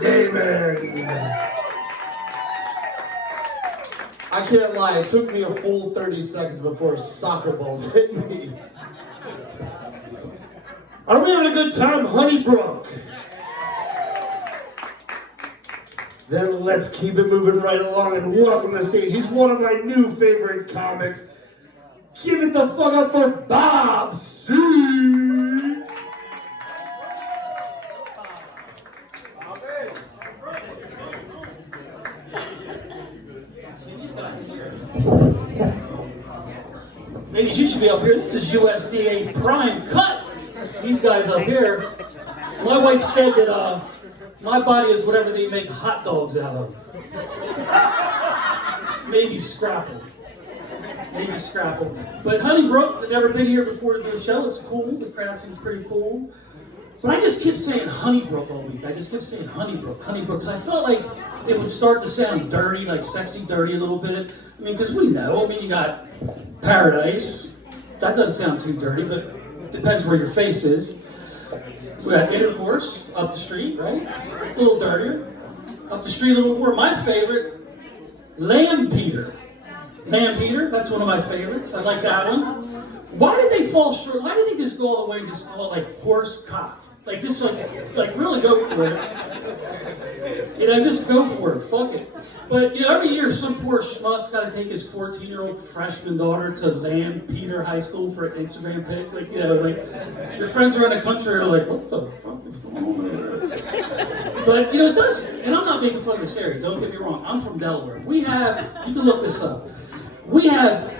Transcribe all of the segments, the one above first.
Damon. I can't lie, it took me a full 30 seconds before soccer balls hit me. Are we having a good time, Honeybrook? Then let's keep it moving right along and welcome to the stage. He's one of my new favorite comics. Give it the fuck up for Bob C. Ladies, you should be up here. This is USDA Prime Cut. These guys up here. My wife said that my body is whatever they make hot dogs out of. Maybe scrapple. Maybe scrapple. But Honeybrook, I've never been here before to do a show. It's cool. The crowd seems pretty cool. But I just kept saying Honeybrook all week. I just kept saying Honeybrook, Honeybrook. Because I felt like it would start to sound dirty, like sexy dirty a little bit. I mean, because we know. I mean, you got Paradise. That doesn't sound too dirty, but it depends where your face is. We got Intercourse up the street, right? A little dirtier. Up the street a little more. My favorite, Lamb Peter. Lamb Peter, that's one of my favorites. I like that one. Why did they fall short? Why didn't they just go all the way and just call it like horse cock? Like just like really go for it. You know, just go for it. Fuck it. But you know, every year some poor schmuck's got to take his 14-year-old freshman daughter to Lamb Peter High School for an Instagram pic. Like, you know, like your friends around the country are like, what the fuck is going on there? But you know, it does. And I'm not making fun of this area. Don't get me wrong. I'm from Delaware. We have. You can look this up. We have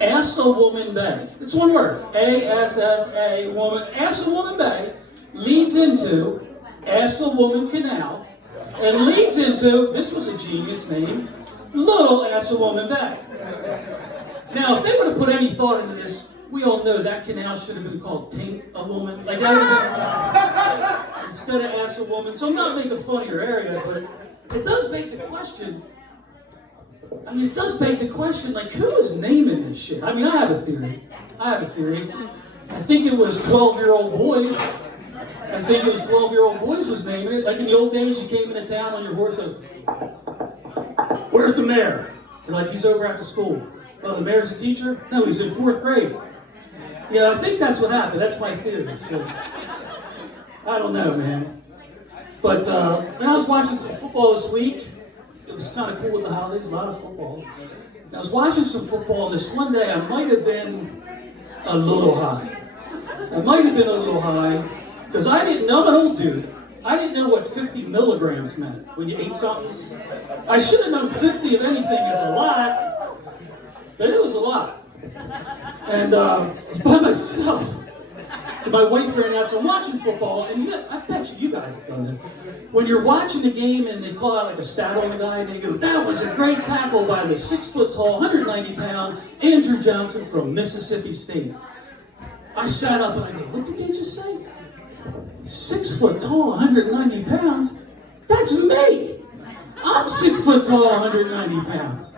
Assa-Woman Bay. It's one word. A-S-S-A woman. Assa-Woman Bay leads into Assa-Woman Canal and leads into, this was a genius name, Little Assa-Woman Bay. Now, if they would have put any thought into this, we all know that canal should have been called Taint a Woman. Like that would have been, instead of Assa-Woman. So I'm not making fun of your area, but it does beg the question. I mean, it does beg the question, like, who was naming this shit? I mean, I have a theory. I think it was 12-year-old boys. I think it was 12-year-old boys was naming it. Like in the old days, you came into town on your horse and, where's the mayor? You're like, he's over after school. Oh, the mayor's a teacher? No, he's in 4th grade. Yeah, I think that's what happened. That's my theory. So, I don't know, man. But when I was watching some football this week, it was kind of cool with the holidays, a lot of football. And I was watching some football, and this one day I might have been a little high. Because I didn't know, I'm an old dude. I didn't know what 50 milligrams meant when you ate something. I should have known 50 of anything is a lot, but it was a lot. And by myself. And my wife ran out, so I'm watching football, and I bet you guys have done it. When you're watching the game and they call out like a stat on the guy, and they go, that was a great tackle by the 6-foot-tall, 190-pound Andrew Johnson from Mississippi State. I sat up and I go, what did they just say? 6-foot-tall, 190 pounds? That's me! I'm 6-foot-tall, 190 pounds.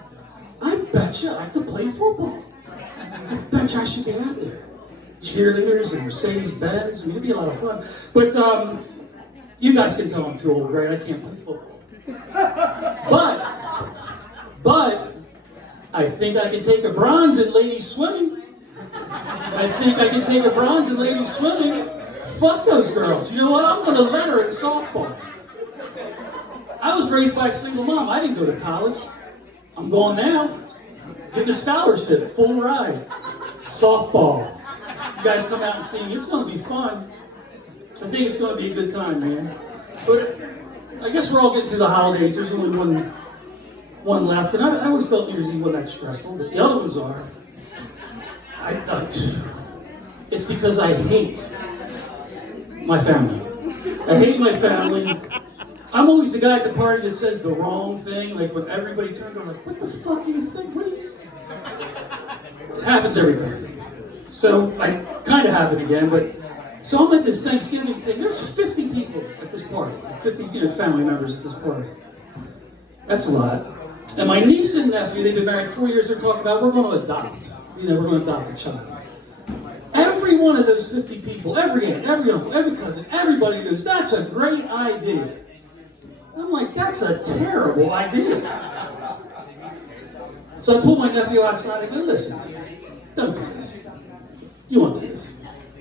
I bet you I could play football. I bet you I should get out there. Cheerleaders and Mercedes-Benz. I mean, it'd be a lot of fun. But you guys can tell I'm too old, right? I can't play football. But I think I can take a bronze in ladies swimming. Fuck those girls. You know what? I'm going to let her in softball. I was raised by a single mom. I didn't go to college. I'm going now. Getting a scholarship, full ride. Softball. You guys come out and see me. It's going to be fun. I think it's going to be a good time, man. But I guess we're all getting through the holidays. There's only one left. And I always felt New Year's Eve wasn't that stressful, but the other ones are. It's because I hate my family. I hate my family. I'm always the guy at the party that says the wrong thing. Like when everybody turns around, like, what the fuck do you think? It happens every time. So I kind of have it again, but so I'm at this Thanksgiving thing. There's 50 people at this party, 50 family members at this party. That's a lot. And my niece and nephew, they've been married 4 years. They're talking about we're going to adopt. We're going to adopt a child. Every one of those 50 people, every aunt, every uncle, every cousin, everybody goes, that's a great idea. that's a terrible idea. So I pulled my nephew outside and go, listen, don't do this. You won't do this.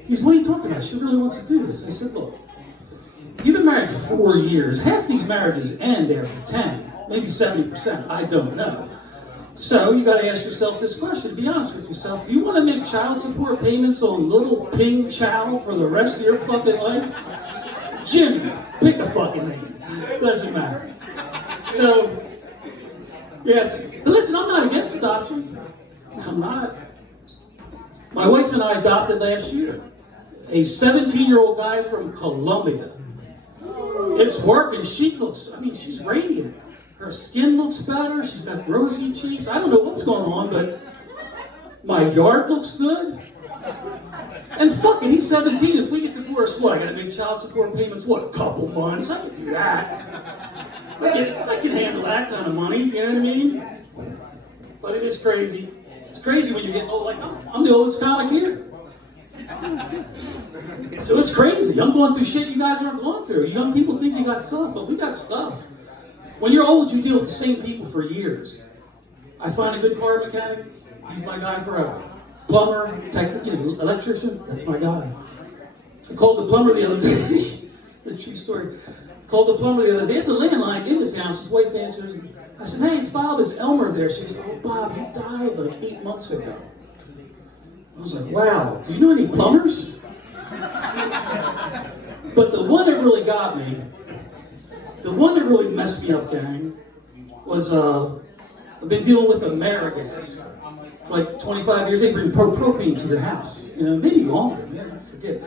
He goes, what are you talking about? She really wants to do this. I said, look, you've been married 4 years. Half these marriages end after 10, maybe 70%. I don't know. So you got to ask yourself this question. Be honest with yourself. Do you want to make child support payments on little Ping Chow for the rest of your fucking life? Jimmy, pick a fucking name. Doesn't matter. So, yes. But listen, I'm not against adoption. I'm not. My wife and I adopted last year a 17-year-old guy from Colombia. It's working. She looks, I mean, she's radiant. Her skin looks better. She's got rosy cheeks. I don't know what's going on, but my yard looks good. And fuck it, he's 17. If we get divorced, what? I gotta make child support payments, what, a couple months? I can do that. I can handle that kind of money, you know what I mean? But it is crazy. It's crazy when you get old. Like, I'm the oldest comic here. So it's crazy. I'm going through shit you guys aren't going through. Young people think you got stuff, but we got stuff. When you're old, you deal with the same people for years. I find a good car mechanic, he's my guy forever. Plumber, electrician, that's my guy. I called the plumber the other day. It's a true story. Called the plumber the other day. It's a landline in this town. His wife answers. I said, hey, it's Bob. Is Elmer there? She goes, oh, Bob, he died like 8 months ago. I was like, wow, do you know any plumbers? But the one that really got me, the one that really messed me up, gang, was I've been dealing with Amerigas for like 25 years. They bring propane to your house. You know, maybe longer, man, I forget.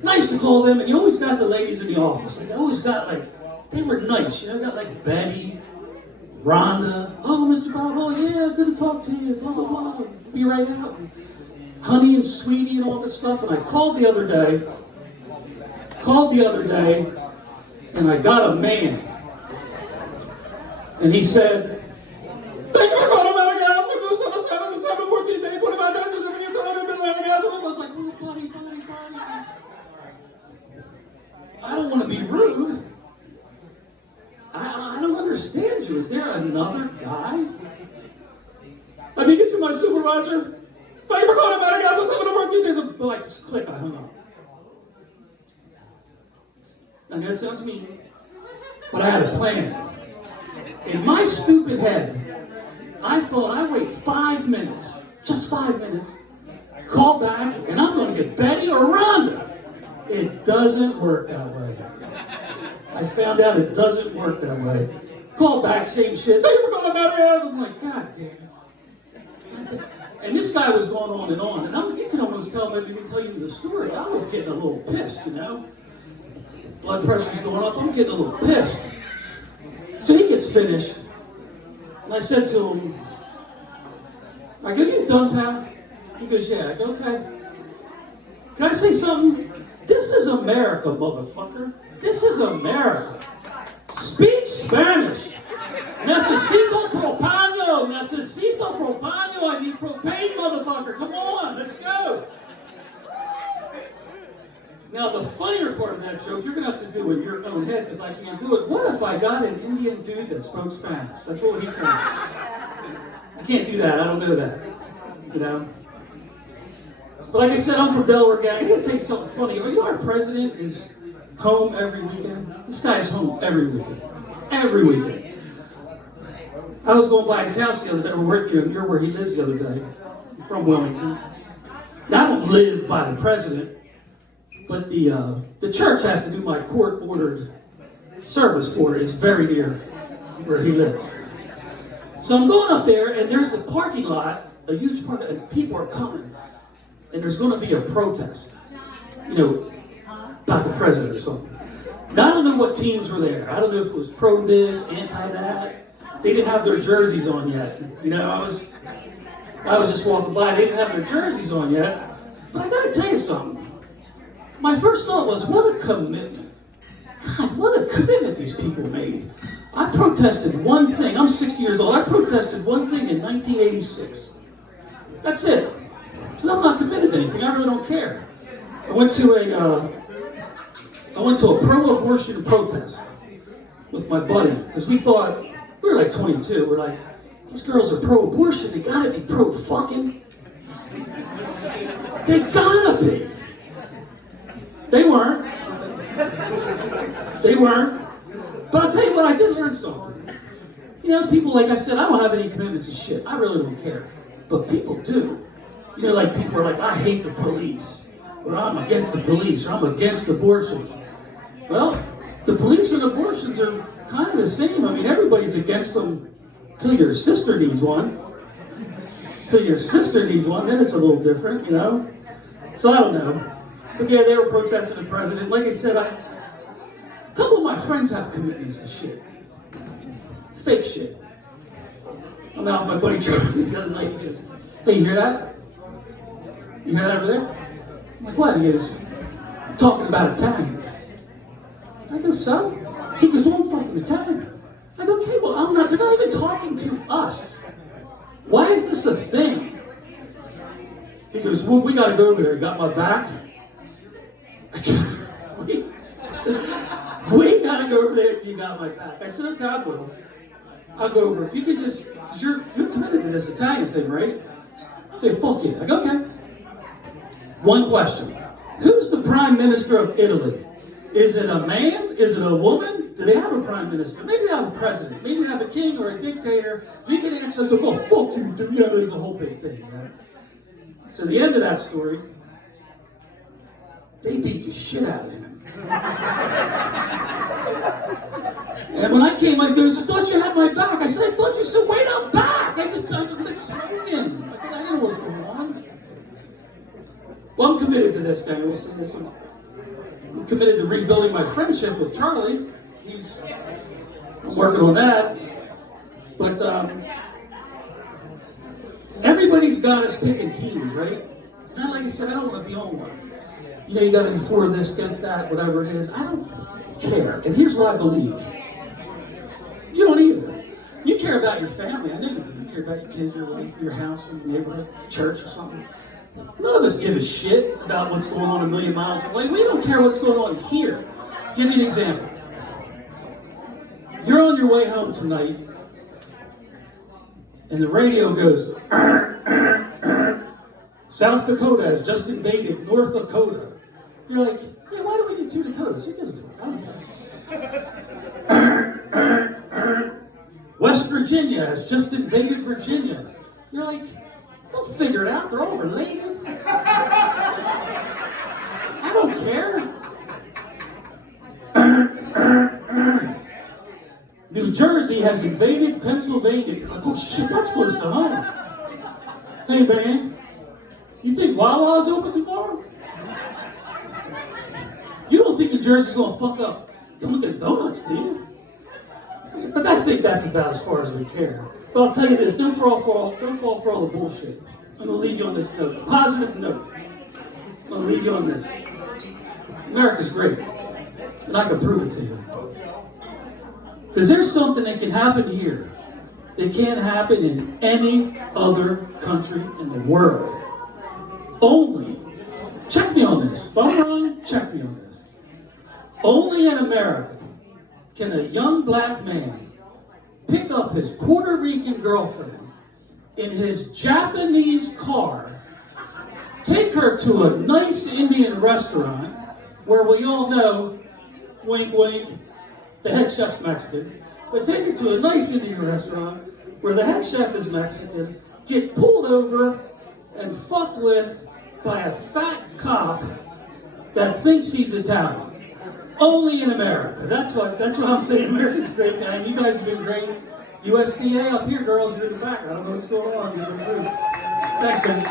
And I used to call them, and you always got the ladies in the office. Like, they always got like, they were nice. You know, got like Betty, Rhonda. Oh, Mr. Bob, oh yeah, good to talk to you. Blah, blah, blah. Be right out. Honey and Sweetie and all this stuff. And I called the other day, and I got a man. And he said, thank you for calling America. We do 7 7 14 days, 25 days, I was like, oh, buddy. I don't want to be rude. I don't understand you. Is there another guy? I need to get to my supervisor. Thank you for calling America. I'm going to work you days. Like, just click. I hung up. I know it sounds mean, but I had a plan. In my stupid head, I thought I'd wait 5 minutes, just 5 minutes, call back, and I'm going to get Betty or Rhonda. It doesn't work that way. I found out it doesn't work that way. Call back, same shit. Thank you for calling Betty. I'm like, God damn it. And this guy was going on, and you can almost tell, maybe we tell you the story. I was getting a little pissed, you know. Blood pressure's going up. I'm getting a little pissed. So he gets finished, and I said to him, I go, you done, pal? He goes, yeah. I go, okay. Can I say something? This is America, motherfucker. This is America. Speak Spanish. Necesito propano. I need propane, motherfucker. Come on, let's go. Now, the funnier part of that joke, you're going to have to do in your own head because I can't do it. What if I got an Indian dude that spoke Spanish? That's what he said. I can't do that. I don't know that. You know? But like I said, I'm from Delaware, gang. I got to take something funny. You know our president is home every weekend? This guy's home every weekend. Every weekend. I was going by his house the other day, near where he lives the other day. I'm from Wellington. Now, I don't live by the president. But the church I have to do my court-ordered service for is very near where he lives. So I'm going up there, and there's a parking lot, a huge parking lot, and people are coming. And there's going to be a protest, about the president or something. Now, I don't know what teams were there. I don't know if it was pro this, anti that. They didn't have their jerseys on yet. I was just walking by. They didn't have their jerseys on yet. But I got to tell you something. My first thought was, what a commitment. God, what a commitment these people made. I protested one thing. I'm 60 years old. I protested one thing in 1986. That's it. Because I'm not committed to anything. I really don't care. I went to a pro-abortion protest. with my buddy, because we thought, we were like 22, we're like, these girls are pro-abortion, they gotta be pro-fucking. They gotta be. They weren't. They weren't. But I'll tell you what, I did learn something. You know, people, like I said, I don't have any commitments to shit. I really don't care. But people do. You know, like people are like, I hate the police. Or I'm against the police. Or I'm against abortions. Well, the police and abortions are kind of the same. I mean, everybody's against them till your sister needs one. Till your sister needs one, then it's a little different, you know? So I don't know. But yeah, they were protesting the president. Like I said, a couple of my friends have commitments to shit. Fake shit. I'm out with my buddy Charlie the other night. He goes, hey, you hear that? You hear that over there? I'm like, what? He goes, I'm talking about Italians. I go, so? He goes, well, I'm fucking Italian. I go, okay, well, I'm not. They're not even talking to us. Why is this a thing? He goes, well, we gotta go over there. You got my back? we gotta go over there till you got my back. I said, okay, I will. I'll go over. If you could just, because you're committed to this Italian thing, right? I say, fuck yeah. I go, okay. One question. Who's the prime minister of Italy? Is it a man? Is it a woman? Do they have a prime minister? Maybe they have a president. Maybe they have a king or a dictator. We can answer this, oh, fuck you, dude. You know, there's a whole big thing, right? So the end of that story, they beat the shit out of him. And when I came, I goes, I thought you had my back. I said, I thought you said, wait, I'm back. I've been smoking. I didn't know what's going on. Well, I'm committed to this, guy. We'll say this. I'm committed to rebuilding my friendship with Charlie. I'm working on that. But everybody's got us picking teams, right? It's not like I said, I don't want to be on one. You know, you got to be for this, against that, whatever it is. I don't care. And here's what I believe. You don't either. You care about your family. I know you do. You care about your kids, your wife, your house, your neighborhood, church, or something. None of us give a shit about what's going on a million miles away. We don't care what's going on here. Give you an example. You're on your way home tonight, and the radio goes, South Dakota has just invaded North Dakota. You're like, yeah, why do we need two Dakotas? Who gives a fuck? I don't care. West Virginia has just invaded Virginia. You're like, they'll figure it out. They're all related. I don't care. New Jersey has invaded Pennsylvania. You're like, oh shit, that's close to home. Hey man, you think Wawa's open tomorrow? You don't think New Jersey's gonna fuck up Dunkin' Donuts, do you? But I think that's about as far as we care. But I'll tell you this, don't fall for all the bullshit. I'm gonna leave you on this note, a positive note. I'm gonna leave you on this. America's great, and I can prove it to you. Because there's something that can happen here that can't happen in any other country in the world. Only, check me on this. If I'm wrong, check me on this. Only in America can a young black man pick up his Puerto Rican girlfriend in his Japanese car, take her to a nice Indian restaurant where we all know, wink wink, the head chef's Mexican, but take her to a nice Indian restaurant where the head chef is Mexican, get pulled over and fucked with by a fat cop that thinks he's Italian. Only in America. That's what I'm saying. America's great, man. You guys have been great. USDA up here, girls, you're in the back. I don't know what's going on. You've been great. Thanks, man.